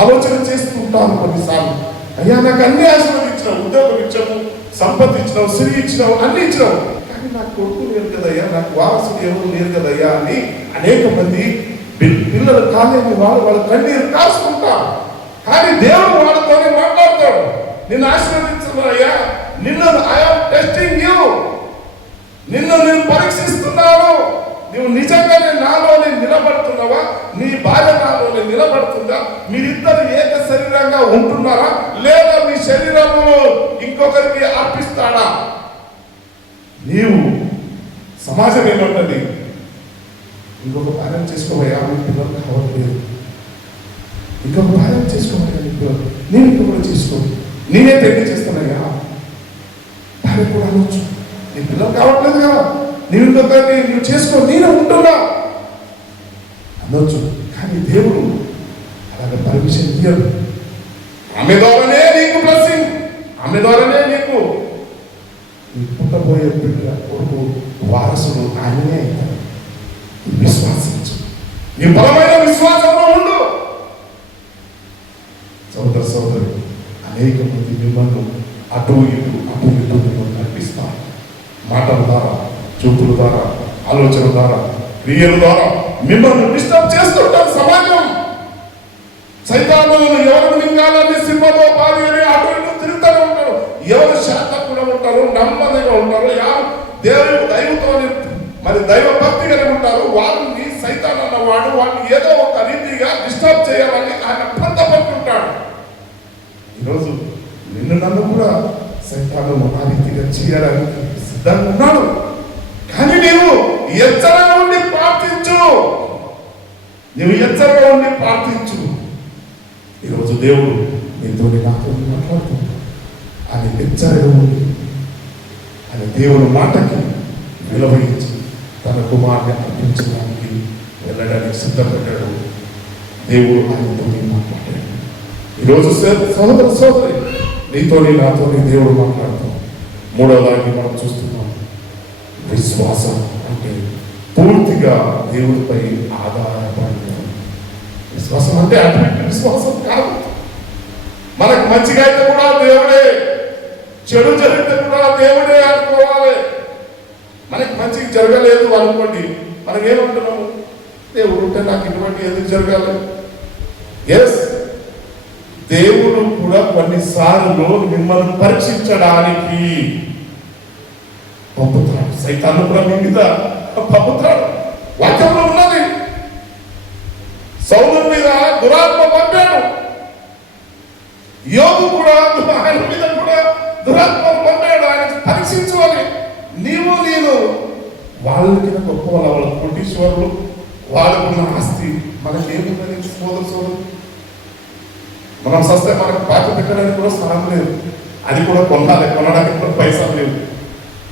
ఆలోచన చేస్తూ ఉంటారు కొన్నిసార్లు. అయ్యా నాకు అన్ని ఆశీర్వదించినావు, ఉద్యోగం ఇచ్చావు, సంపత్తి ఇచ్చినావు, సిరి ఇచ్చినావు, అన్ని ఇచ్చినావు, కానీ నాకు కొడుకు లేరు కదయ్యా, నాకు వారసుడు ఎవరు లేరు కదయ్యా అని అనేక మంది పిల్లలు కాలేజీ వాళ్ళు కన్నీరు కాసుకుంటారు. కానీ దేవుడు వాళ్ళతోనే మాట్లాడతాడు, నిన్ను ఆశీర్వదించయ్యా, నిన్ను ఐఎమ్ టెస్టింగ్ యూ, నిన్ను నేను పరీక్షిస్తున్నాను, నువ్వు నిజంగానే నాలోనే నిలబడుతున్నావా, నీ భార్య నాలోనే నిలబడుతుందా, మీరిద్దరు ఏక శరీరంగా ఉంటున్నారా, లేదా మీ శరీరము ఇంకొకరికి అర్పిస్తాడా? నీవు సమాజం ఏమంటది, ఇంకొక భార్య చేసుకోవయ్యా, మీ పిల్లలు కావట్లేదు, ఇంకొక భార్య చేసుకోవయ్యా, నీ పిల్లలు నేను ఇంకొకటి చేసుకో, నేనే పెళ్లి చేస్తానయ్యా, భార్య కూడా అనొచ్చు, నీ పిల్లలు కావట్లేదు కదా, నీవు ఇంకొకరిని నువ్వు చేసుకో, నేను ఉంటున్నా అనొచ్చు. కానీ దేవుడు అలాగే పర్మిషన్ ఇయ్యడు. ఆమె ద్వారానే నీకు బ్లెస్సింగ్, ఆమె ద్వారానే నీకు నీ పుట్టబోయే బిడ్డ కొడుకు వారసుడు ఆయనే అవుతాడు. విశ్వాసించు, నీ బలమైన విశ్వాసంలో ఉండు. సోదరి అనేక మంది మిమ్మల్ని అటు ఇటు మిమ్మల్ని నడిపిస్తారు. మాటల ద్వారా, చూపుల ద్వారా, ఆలోచన ద్వారా, క్రియల ద్వారా మిమ్మల్ని డిస్టర్బ్ చేస్తుంటారు సమాజం. సైతాను ఎవరు మింగాలని సింహతో పారి అటు ఇటు తిరుగుతూనే ఉంటారు. ఎవరు శాతకులు ఉంటారు, నమ్మదిగా ఉంటారు, దైవతో మరి దైవ భక్తి కలిగి ఉంటారు, వాళ్ళని సైతాన్ అన్నవాడు వాళ్ళని ఏదో ఒక రీతిగా డిస్టర్బ్ చేయాలని ఆయన పంతపడుతుంటాడు. ఈరోజు నిన్ను నన్ను కూడా సైతాను ఆ రీతిగా చేయాలని సిద్ధంగా ఉన్నాడు. కానీ నీవు ఎచ్చరగా ఉండి ప్రార్థించు, నీవు ఎచ్చరగా ఉండి ప్రార్థించు. ఈరోజు దేవుడు నీతో నాతో మాట్లాడుతున్నాడు. ఆయన ఎచ్చరగా ఉండి ఆయన దేవుని మాటకి విలువయించి తన కుమార్ని అర్పించడానికి వెళ్ళడానికి సిద్ధపడ్డాడు. దేవుడు ఆయనతో మాట్లాడాడు. ఈరోజు సోదరి నీతోని నాతోని దేవుడు మాట్లాడుతాం. మూడవదాన్ని మనం చూస్తున్నాం, విశ్వాసం అంటే పూర్తిగా దేవుడిపై ఆధారపడడం. విశ్వాసం అంటే అటువంటి విశ్వాసం కాదు. మనకు మంచిగా అయితే కూడా దేవుడే, చెడు జరిగితే కూడా దేవుడే అనుకోవాలి. మనకి మంచిగా జరగలేదు అనుకోండి, మనం ఏమంటున్నాము, దేవుడు ఉంటే నాకు ఇటువంటి ఎందుకు జరగాలి? ఎస్, దేవుడు కూడా కొన్నిసార్లు మిమ్మల్ని పరీక్షించడానికి పంపుతాడు. సైతాను కూడా మీ మీద పంపుతాడు. వాక్యంలో ఉన్నది, సౌలు మీద దురాత్మ పంపాడు, యోగు కూడా ఆయన మీద కూడా దురాత్మ పంపాడు, ఆయన పరీక్షించుకొని. నేను వాళ్ళకి గొప్ప వాళ్ళ కోటీశ్వరులు, వాళ్ళకున్న ఆస్తి మనకేముందని సోదరు మనం సస్తే మనకు పాట పెట్టడానికి కూడా స్థలం లేదు, అది కూడా కొనడానికి కూడా పైసలు లేవు.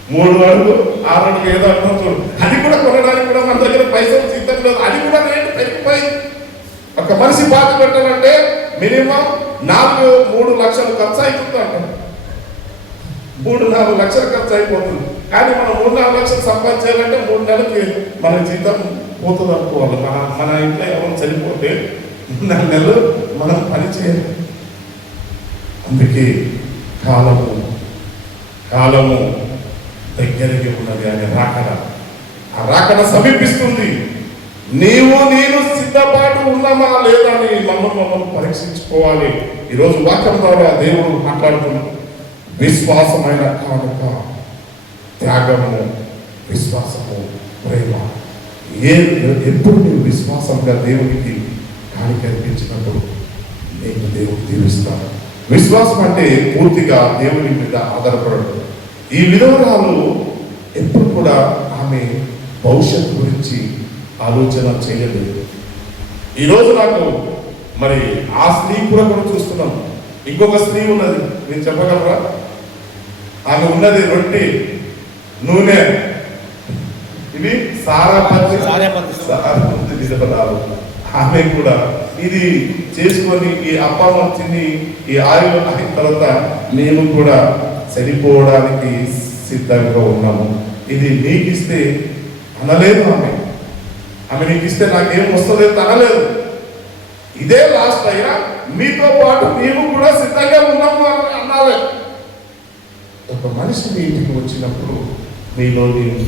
3 అడుగులు 6 అడుగులు ఏదో అర్థం చూడు, అది కూడా కొనడానికి కూడా మన దగ్గర పైసలు జీతం లేదు, అది కూడా రేటు పెరిగిపోయి. ఒక మనిషి పాట పెట్టాలంటే మినిమం 3 లక్షలు ఖర్చు అవుతుంది అంట. 3-4 లక్షలు ఖర్చు అయిపోతుంది. కానీ మనం 3-4 లక్షలు సంపాదించాలంటే 3 నెలలకి మన జీతం పోతుంది అనుకోవాలి. మన ఇంట్లో ఎవరు చనిపోతే 4 నెలలు మనం పని చేయాలి. అందుకే కాలము దగ్గరికి ఉన్నది అనే రాకడ. ఆ రాకడ సమీపిస్తుంది. నేను సిద్ధపాటు ఉన్నామా లేదా అని మమ్మల్ని పరీక్షించుకోవాలి. ఈరోజు వాక్యం ద్వారా దేవుడు మాట్లాడుతున్నాడు. విశ్వాసమైన కానుక, త్యాగము, విశ్వాసము, ప్రేమ. ఎప్పుడు నువ్వు విశ్వాసంగా దేవునికి కానుక అర్పించినప్పుడు నేను దేవుడు దీవిస్తాను. విశ్వాసం అంటే పూర్తిగా దేవుని మీద ఆధారపడదు. ఈ విధవరాలు ఎప్పుడు కూడా ఆమె భవిష్యత్తు గురించి ఆలోచన చేయలేదు. ఈరోజు నాకు మరి ఆ స్త్రీ కూడా చూస్తున్నాం. ఇంకొక స్త్రీ ఉన్నది, నేను చెప్పగలరా? ఆమె ఉన్నది రొట్టె, నూనె, ఇవి సారాపత్తి నిజపదాలు. ఆమె కూడా ఇది చేసుకొని ఈ అప్పం తిని ఈ ఆయిల్ అయిన తర్వాత మేము కూడా చనిపోవడానికి సిద్ధంగా ఉన్నాము. ఇది నీకు ఇస్తే అనలేదు. ఆమె నీకు ఇస్తే నాకేం వస్తుంది అనలేదు. ఇదే లాస్ట్ అయినా మీతో పాటు మేము కూడా సిద్ధంగా ఉన్నాము అని అన్నాలే. ఒక మనిషి మీ ఇంటికి వచ్చినప్పుడు మీలో నేను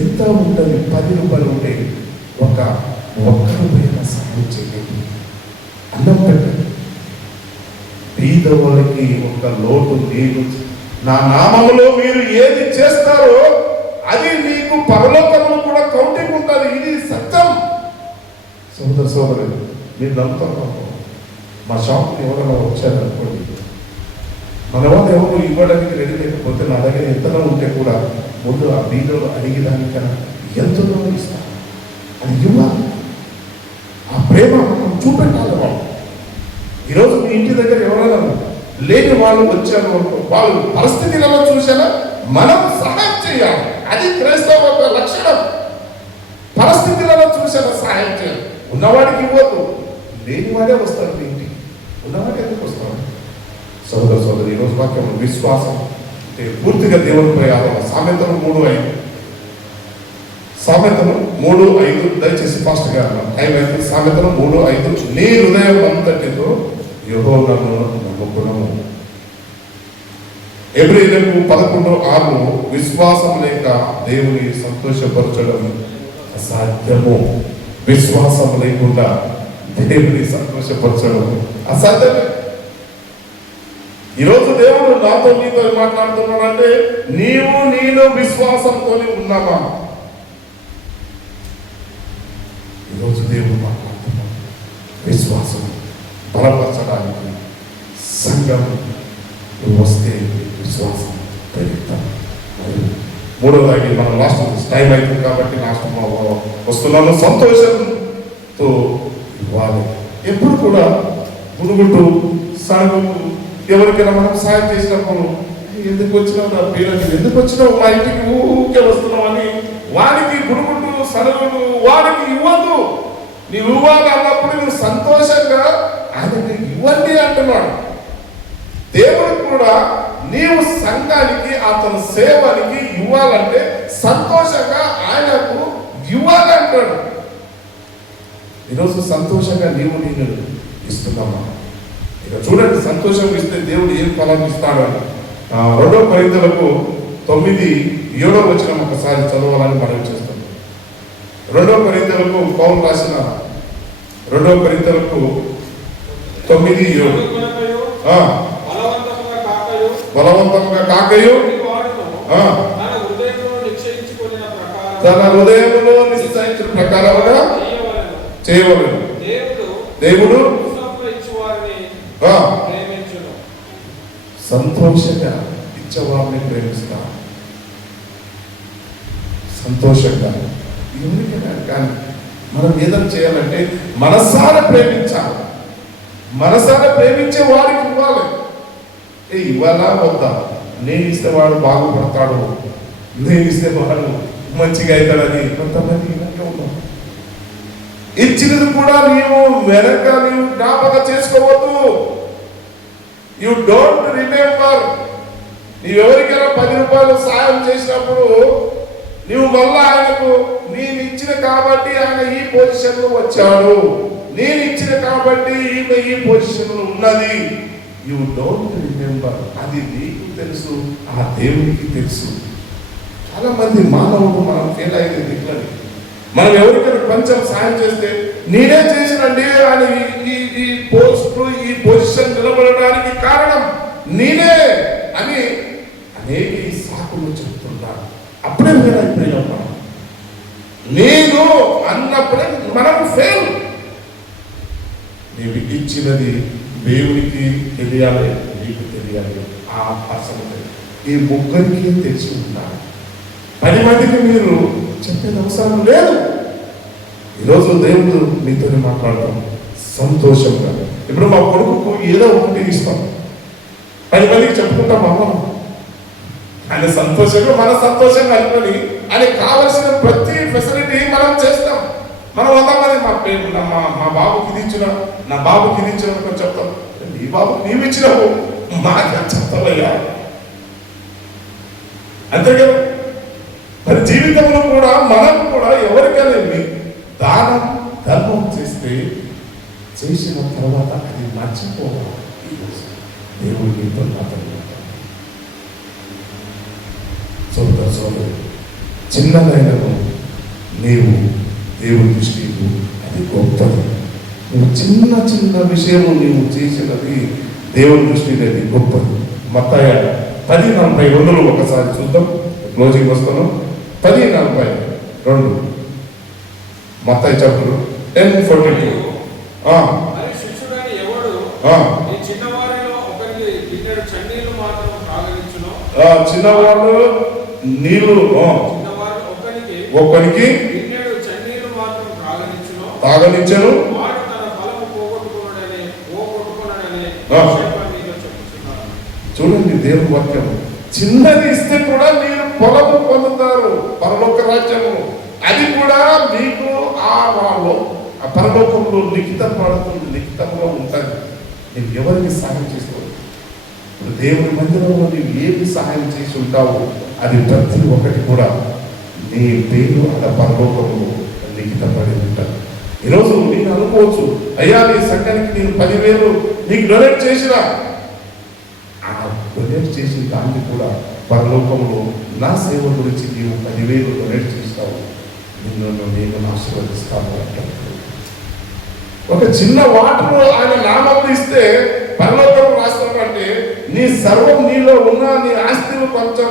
ఎంత ఉంటుంది? 10 రూపాయలు ఉంటే ఒక్క రూపాయల సహాయం చేయండి. అన్నం పెట్టండి. పేదవాళ్ళకి ఒక లోటు లేదు. నా నామములో మీరు ఏది చేస్తారో అది మీకు పరలోకములో కూడా కౌంటింగ్ ఉంటుంది. ఇది సత్యం. సోదరులు మీరు నమ్ముతారు. మా షాప్కి ఎవరైనా వచ్చారనుకోండి, మన వాళ్ళు ఎవరు ఇవ్వడానికి రెడీ లేకపోతే నా దగ్గర ఎంతలో ఉంటే కూడా ముందు ఆ బీదలు అడిగేదానికన్నా ఎంతలో ఇస్తారు. అది ఇవ్వాలి. ఆ ప్రేమ మనం చూపెట్టాలి. వాళ్ళు ఈరోజు మీ ఇంటి దగ్గర ఎవరైనా లేని వాళ్ళు వచ్చారు అనుకో, వాళ్ళు పరిస్థితులలో చూసారా మనం సహాయం చేయాలి. అది క్రైస్తవ లక్షణం. పరిస్థితులలో చూసారా సహాయం చేయాలి. ఉన్నవాడికి ఇవ్వద్దు, లేనివాడే వస్తారు మీ ఇంటికి. ఉన్నవాడు ఎందుకు వస్తాడు? సోదరి ఈరోజు వాక్యం విశ్వాసం అంటే పూర్తిగా దేవునిపై ఆధారం. సామెతలు 3:5 దయచేసి ఫాస్ట్గా టైం అయితే. సామెతలు 3:5 నీ హృదయం అంతటితో యెహోవాను నమ్ముకున్నాము. హెబ్రీయులకు 11:6 విశ్వాసం లేక దేవుని సంతోషపరచడం అసాధ్యము. విశ్వాసం లేకుండా దేవుని సంతోషపరచడం అసాధ్యమే. ఈరోజు దేవుడు నాతో నీతో మాట్లాడుతున్నాడంటే నేను విశ్వాసంతో ఉన్నామా? ఈరోజు దేవుడు మాట్లాడుతున్నాడు. విశ్వాసం బలపరచడానికి సంఘం వస్తే విశ్వాసం పెరుగుతాం. మూడోదాగి మనం లాస్ట్ టైం అవుతుంది కాబట్టి లాస్ట్ వస్తున్నాము. సంతోషంతో ఇవ్వాలి. ఎప్పుడు కూడా గునుగుంటూ సడుగుతూ ఎవరికైనా మనం సాయం చేసినప్పుడు ఎందుకు వచ్చినావు నా పేరు, ఎందుకు వచ్చినావు మా ఇంటికి ఊరికే వస్తున్నావు అని వాడికి గునుగుంటూ సడుగుతూ వాడికి ఇవ్వద్దు. నీవు ఇవ్వాలి అన్నప్పుడు నువ్వు సంతోషంగా ఆయనకి ఇవ్వండి అంటున్నాడు. దేవుడు కూడా నీవు సంఘానికి అతని సేవనికి ఇవ్వాలంటే సంతోషంగా ఆయనకు ఇవ్వాలి అంటాడు. ఈరోజు సంతోషంగా నేను ఇస్తున్నామా? ఇక చూడండి, సంతోషం ఇస్తే దేవుడు ఏం ఫలం ఇస్తాడు అని 2 కొరింథీయులకు 9:7 ఒకసారి చదవాలని మనం చేస్తాం. 2 కొరింథీయులకు పౌలు రాసిన 2 కొరింథీయులకు 9:7 బలవంతముగా కాకయు తన హృదయంలో నిశ్చయించిన ప్రకారముగా చేయవలెను. దేవుడు సంతోషంగా ఇచ్చేవారిని ప్రేమిస్తాడు. సంతోషంగా ఎవరికైనా కానీ మనం ఏదైనా చేయాలంటే మనసారా ప్రేమించాలి. మనసారా ప్రేమించే వారికి ఇవ్వాలి. ఇవ్వాలా వద్దా? నేను ఇస్తే వాడు బాగుపడతాడు, నేను ఇస్తే వాడు మంచిగా అవుతాడని కొంతమంది ఇలాగే ఉన్నారు. ఇచ్చినది కూడా నీవు వెనక నీవు జ్ఞాపక చేసుకోవద్దు. You don't remember. నీవెవరికైనా 10 రూపాయలు సాయం చేసినప్పుడు నువ్వు మళ్ళా ఆయనకు నేను ఇచ్చిన కాబట్టి ఆయన ఈ పొజిషన్ లో వచ్చాడు, నేను ఇచ్చిన కాబట్టి ఈమె ఈ పొజిషన్ లో ఉన్నది. You don't remember. అది నీకు తెలుసు, ఆ దేవునికి తెలుసు. చాలా మంది మానవుడు మనం ఫెయిల్ అయ్యేది ఇట్లని. మనం ఎవరికైనా కొంచెం సాయం చేస్తే నేనే చేసినండి ఆయన ఈ పోస్ట్ ఈ పొజిషన్ నిలబడడానికి కారణం నేనే అని అనేక సాకులు చెప్తున్నారు. అప్పుడే నేను అన్నప్పుడే మనం ఫెయిల్. నీవు ఇచ్చినది దేవునికి తెలియాలి, నీకు తెలియాలి, ఆ పర్సన్ ఈ ముగ్గురికి తెలిసి ఉంటారు. 10 మందికి మీరు చెప్పేది అవసరం లేదు. ఈరోజు దేవుడు మీతో మాట్లాడతాం సంతోషంగా. ఇప్పుడు మా కొడుకు ఏదో ఒకటి ఇస్తాం, 10 మందికి చెప్పుకుంటాం. అమ్మ ఆయన సంతోషంగా మన సంతోషంగా అనుకొని ఆయనకి కావలసిన ప్రతి ఫెసిలిటీ మనం చేస్తాం. మనం అందామని మా బాబుకి ఇది ఇచ్చిన, నా బాబుకి ఇది ఇచ్చిన చెప్తాం. నీ బాబు నీవు ఇచ్చినావు, మాకే చెప్తావయ్యా, అంతే కదా. మరి జీవితంలో కూడా మనం కూడా ఎవరికైనా దానం ధర్మం చేస్తే చేసిన తర్వాత అది మర్చిపోవాలి. ఈరోజు దేవుడు మీతో మాట్లాడుతున్నాడు. సోదరు చిన్నదైనను నీవు దేవుని దృష్టికి అది గొప్పది. నువ్వు చిన్న చిన్న విషయము నీవు చేసినది దేవుని దృష్టికి అది గొప్పది. మత్తయి 10:42 ఒకసారి చూద్దాం, క్లోజింగ్ వస్తాను. 10:42 మత్తయి చాప్టర్ 10:42. చిన్నవాళ్ళు నీళ్ళు ఒక్కరికి తాగనిచ్చను. చూడండి దేవుని వాక్యం. చిన్నది ఇస్తే కూడా మీరు పొలము పొందుతారు, పరలోక రాజ్యము. అది కూడా మీకు ఆ పరలోకంలో లిఖితంలో ఉంటుంది. నేను ఎవరికి సహాయం చేసుకోవాలి? ఇప్పుడు దేవుని మందిరంలో నీవు ఏమి సహాయం చేసి ఉంటావో అది ప్రతి ఒక్కటి కూడా నీ పేరు అలా పరలోకంలో లిఖితపడి ఉంటుంది. ఈరోజు నేను అనుకోవచ్చు, అయ్యా నీ సంఘానికి నేను 10,000 నీకు డొనేట్ చేసిన, ఆ డొనేట్ చేసిన దాన్ని కూడా పరలోకంలో నా సేవ గురించి నీవు 10,000 డొనేట్ చేస్తావు, నేను ఆశీర్వదిస్తాను అంటాడు. ఒక చిన్న వాటర్ ఆయన నామం ఇస్తే పరలోకం రాస్తామంటే నీ సర్వం నీలో ఉన్న నీ ఆస్తిని కొంచెం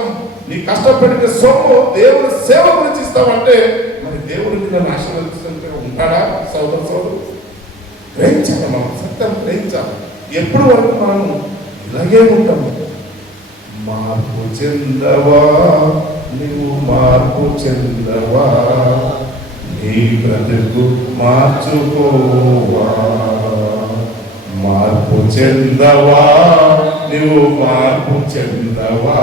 నీ కష్టపడిన సొమ్ము దేవుని సేవ గురించి ఇస్తామంటే మరి దేవుడికి నన్ను ఆశీర్వదిస్తుంటే ఉంటాడా? సోదరు గ్రహించాలి, మనం సత్యం గ్రహించాలి. ఎప్పుడు వరకు మనం ఇలాగే ఉంటాము. మార్పు చెందవా నువ్వు, మార్పు చెందవా, నీ బ్రతుకు మార్చుకోవా. మార్పు చెందవా నువ్వు, మార్పు చెందవా,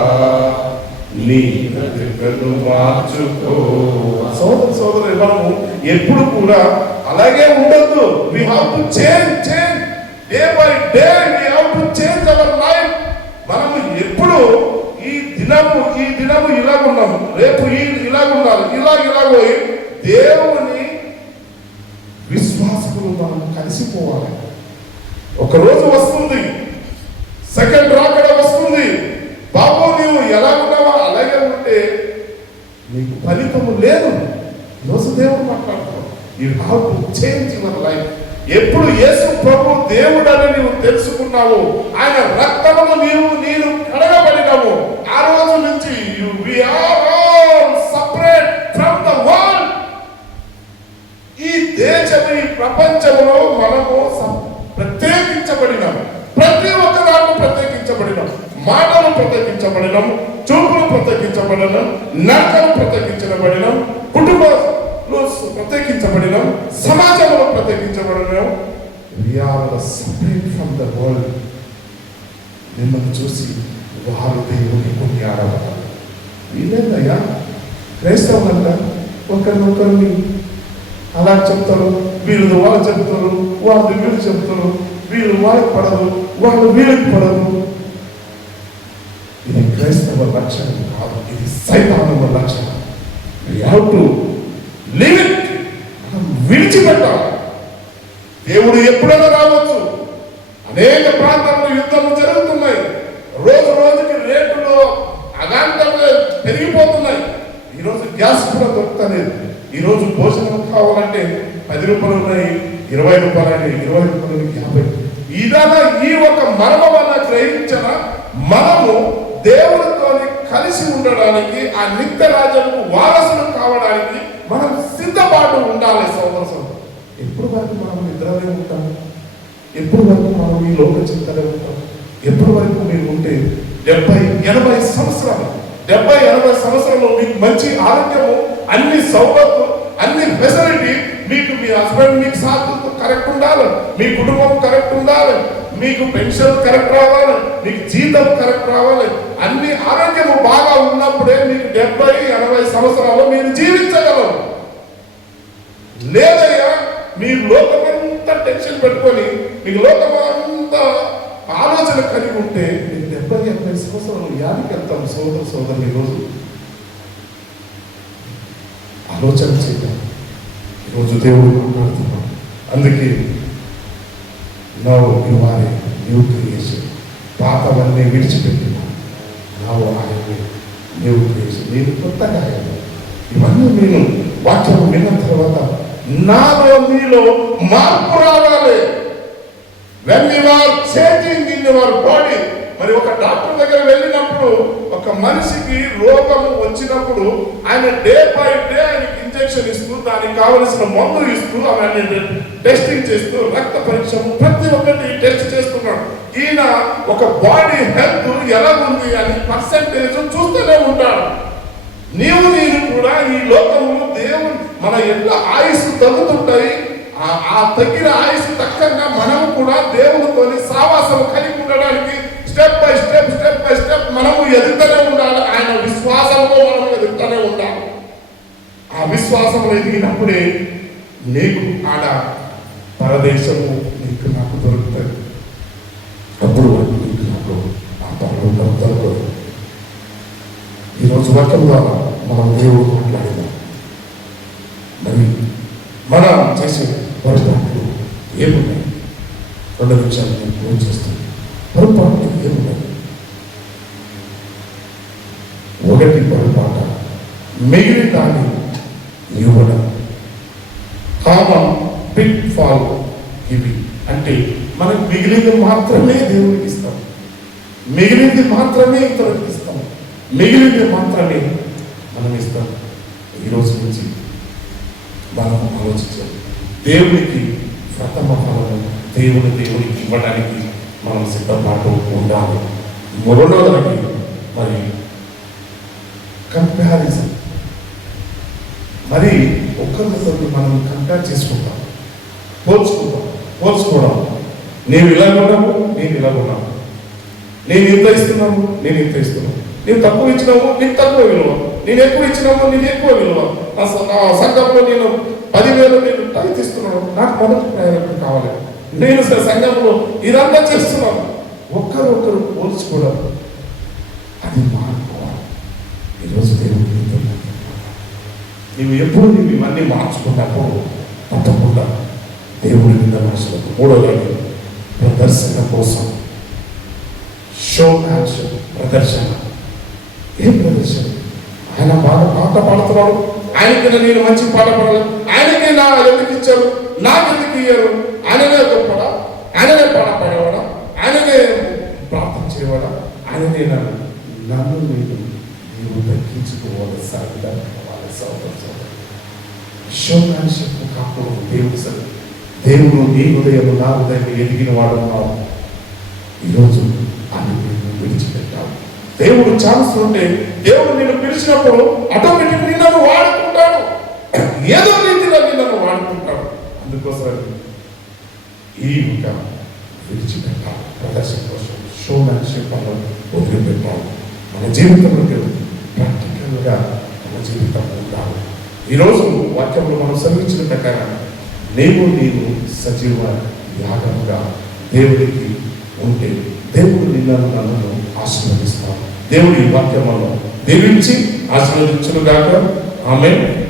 నీ బ్రతుకును మార్చుకోవా. సోదరు మనము ఎప్పుడు కూడా అలాగే ఉండొద్దు. we have to change day by day, we have to change our life. మనము ఎప్పుడు ఈ దినము ఇలాగున్నాము, రేపు ఇలాగున్నారు, ఇలాగోయి దేవుని విశ్వాసకులు మనం కలిసిపోవాలి. ఒకరోజు వస్తుంది, సెకండ్ రాకడ వస్తుంది. బాబు నీవు ఎలా ఉన్నావా అలాగే ఉంటే నీకు ఫలితము లేదు. ఈరోజు దేవుడు మాట్లాడుతున్నాడు, you have to change your life. ఎప్పుడు యేసు ప్రభు దేవుడని నీవు తెలుసుకున్నావు, ఆయన రక్తమును నేను కడగబడినావు, ఆ రోజు నుంచి we are all separate from the world. ఈ దేశము ఈ ప్రపంచంలో మనము ప్రత్యేకించబడినాము. ప్రతి ఒక్క దాంట్లో ప్రత్యేకించబడినాం. మాటలు ప్రత్యేకించబడినాం, చూపులు ప్రత్యేకించబడినాం, నడకలు ప్రత్యేకించబడినాం, కుటుంబంలో ప్రత్యేకించబడినాం, సమాజంలో ప్రత్యేకించబడినాం. We are separate from the world. మిమ్మల్ని చూసి వారు దేవుని కొనియాడబడాలి. వీళ్ళేదయ్యా క్రైస్తవులంతా ఒకరినొకరిని అలా చెప్తారు, వీళ్ళు వాళ్ళు చెప్తారు, వాళ్ళు వీళ్ళు చెప్తారు, వీళ్ళు వాళ్ళకి పడదు, వాళ్ళు వీళ్ళకి పడదు. ఇది క్రైస్తవ లక్షణం కాదు, ఇది సైతానవ లక్షణం. We have to live it. మనం విడిచిపెట్టాలి. దేవుడు ఎప్పుడైనా రావచ్చు. అనేక ప్రాంతాల్లో యుద్ధము జరుగుతున్నాయి. రోజు రోజుకి రేట్లు అగాంతంగా పెరిగిపోతున్నాయి. ఈరోజు గ్యాస్ కూడా దొరుకుతలేదు. ఈరోజు భోజనం కావాలంటే 10 రూపాయలు ఉన్నాయి, 20 రూపాయలు అంటే 20 రూపాయలు 50. ఇదన్నా ఈ ఒక మర్మం అన్న గ్రహించిన మనము దేవుడితో కలిసి ఉండడానికి, ఆ నిత్య రాజ్యము వారసులు కావడానికి మనం సిద్ధపాటు ఉండాలి. సోదరు ఎప్పుడు వరకు మనం నిద్రలే ఉంటాము? ఎప్పుడు వరకు మనం ఈ లోక చింతలే ఉంటాం? ఎప్పటి వరకు మీరు ఉంటే 70-80 సంవత్సరాలు 70-80 సంవత్సరాలు మీకు మంచి ఆరోగ్యము, అన్ని సౌకర్యాలు, అన్ని ఫెసిలిటీ, మీకు మీ హస్బెండ్ మీకు సాధు కరెక్ట్ ఉండాలి, మీ కుటుంబం కరెక్ట్ ఉండాలి, మీకు పెన్షన్ కరెక్ట్ రావాలి, మీకు జీతం కరెక్ట్ రావాలి, అన్ని ఆరోగ్యము బాగా ఉన్నప్పుడే మీకు 70-80 సంవత్సరాలు మీరు జీవించగలరు. లేదయ్యా మీరు లోకమంతా టెన్షన్ పెట్టుకొని మీకు లోకమంతా ఆలోచన కలిగి ఉంటే మీకు 70-80 సంవత్సరాలు యాడికి వెళ్తాం? సోదరులు ఈరోజు ఆలోచన చేద్దాం. ఈరోజు దేవుడు మాట్లాడుతున్నాం. అందుకే వారి న్యూ క్రియేషన్, పాతవన్నీ విడిచిపెట్టిన ఆయన్ని న్యూ క్రియేషన్, నేను కొత్తగా అయ్యాను. ఇవన్నీ నేను వాక్యం విన్న తర్వాత నాలో మీలో మార్పు రావాలి. When you are changing in your body, మరి ఒక డాక్టర్ దగ్గర వెళ్ళినప్పుడు ఒక మనిషికి రోగము వచ్చినప్పుడు ఆయన డే బై డే ఆయనకి ఇంజెక్షన్ ఇస్తూ, దానికి కావలసిన మందు ఇస్తూ, ఆయన టెస్టింగ్ చేస్తూ, రక్త పరీక్ష ప్రతి ఒక్కటి టెస్ట్ చేస్తున్నాడు. ఈయన ఒక బాడీ హెల్త్ ఎలా ఉంది అని పర్సెంటేజ్ చూస్తూనే ఉంటాడు. నేను కూడా ఈ లోకము దేవుడు మన ఎంత ఆయుస్సు తగ్గుతుంటాయి, ఆ తగ్గిన ఆయుస్సు తగ్గంగా మనం కూడా దేవుడితో సావాసం కలిగి ఉండడానికి స్టెప్ బై స్టెప్ మనము ఎదుగుతూనే ఉండాలి. ఆయన విశ్వాసంలో మనం ఎదుగుతూనే ఉండాలి. ఆ విశ్వాసంలో ఎదిగినప్పుడే నీకు ఆడ పరదేశము నీకు నాకు దొరుకుతుంది. అప్పుడు నీకు నాకు ఆ పరలోకం దొరకదు. ఈరోజు వాక్యం ద్వారా మనం దేవుడు మాట్లాడినాం. మరి మనం చేసే పొరపాట్లు ఏమున్నాయి? 2 నిమిషాలు నేను ఫోన్ చేస్తాను. పొరపాట్లు ఏమున్నాయి? ఒకటి పొరపాట మిగిలిన దాన్ని ఇవ్వడం. కామన్ పిట్ ఫాల్ గివింగ్ అంటే మనకు మిగిలింది మాత్రమే దేవుడికి ఇస్తాం, మిగిలింది మాత్రమే ఇతరులకు ఇస్తాం, మిగిలింది మాత్రమే మనం ఇస్తాం. ఈరోజు నుంచి మనం ఆలోచించాలి. దేవునికి ప్రథమ ఫలము దేవునికి ఇవ్వడానికి మనం సిద్ధపాటు ఉండాలి. మూడోదానికి మరి కంపారిజన్, మరి ఒకరికొకరికి మనం కంపేర్ చేసుకుంటాం, పోల్చుకోవడం. నేను ఇలా ఉన్నాము, నేను ఇలా ఉన్నాము, నేను ఇంత ఇస్తున్నాము, నేను ఇంత ఇస్తున్నాను, నేను తక్కువ ఇచ్చినాము, నీకు తక్కువ విలువ, నేను ఎక్కువ ఇచ్చినాము, నేను ఎక్కువ విలువ, నా సంఘంలో నేను 10,000 నేను టైత్ ఇస్తున్నాను, నాకు మొదటి ప్రయాణం కావాలి, నేను సంఘంలో ఇదంతా చేస్తున్నాను. ఒక్కరొకరు పోల్చుకోవడం అది మానుకోవాలి. ఈరోజు దేవుడు నీవు ఎప్పుడు నీవు ఇవన్నీ మార్చుకున్నప్పుడు తప్పకుండా దేవుడి మీద మనుషులకు. మూడోదాన్ని ప్రదర్శన కోసం, షో మ్యాచ్ ప్రదర్శన. ఏం ప్రదర్శన? ఆయన పాట పాడుతున్నాడు, ఆయనకైనా నేను మంచి పాట పాడాలి, ఆయనకే నా ఎందుకు ఇచ్చారు, నాకు ఎందుకు ఇయ్యారు, ఆయననే గొప్పడా, ఆయననే పాట పాడేవాడా, ఆయననే ప్రార్థన చేయవాడా, ఆయననే నన్ను నీవు తగ్గించుకోవాలి. షోమాన్షిప్ కాకూడదు. దేవుడు నీ హృదయం నా హృదయం ఎదిగిన వాడు ఉన్నాడు. ఈరోజు అది నేను విడిచిపెట్టాను. దేవుడు ఛాన్స్ ఉంటే దేవుడు నేను పిలిచినప్పుడు ఆటోమేటిక్ నన్ను వాడుకుంటాడు, ఏదో రీతిలో నన్ను వాడుకుంటాడు. అందుకోసం ఈ ఒక విడిచిపెట్టాలి. ప్రదర్శన కోసం షోమాన్షిప్ అన్నది వదిలిపెట్టాలి. మన జీవితంలో ప్రాక్టికల్గా మన జీవితం ఉండాలి. ఈరోజు వాక్యంలో మనం సెలవించిన ప్రకారం నీవు సజీవ యాగంగా దేవుడికి ఉంటే దేవుడు నన్ను ఆశీర్వదిస్తాడు. దేవుడి వాక్యములను దీవించి ఆశీర్వదించును గాక. ఆమేన్.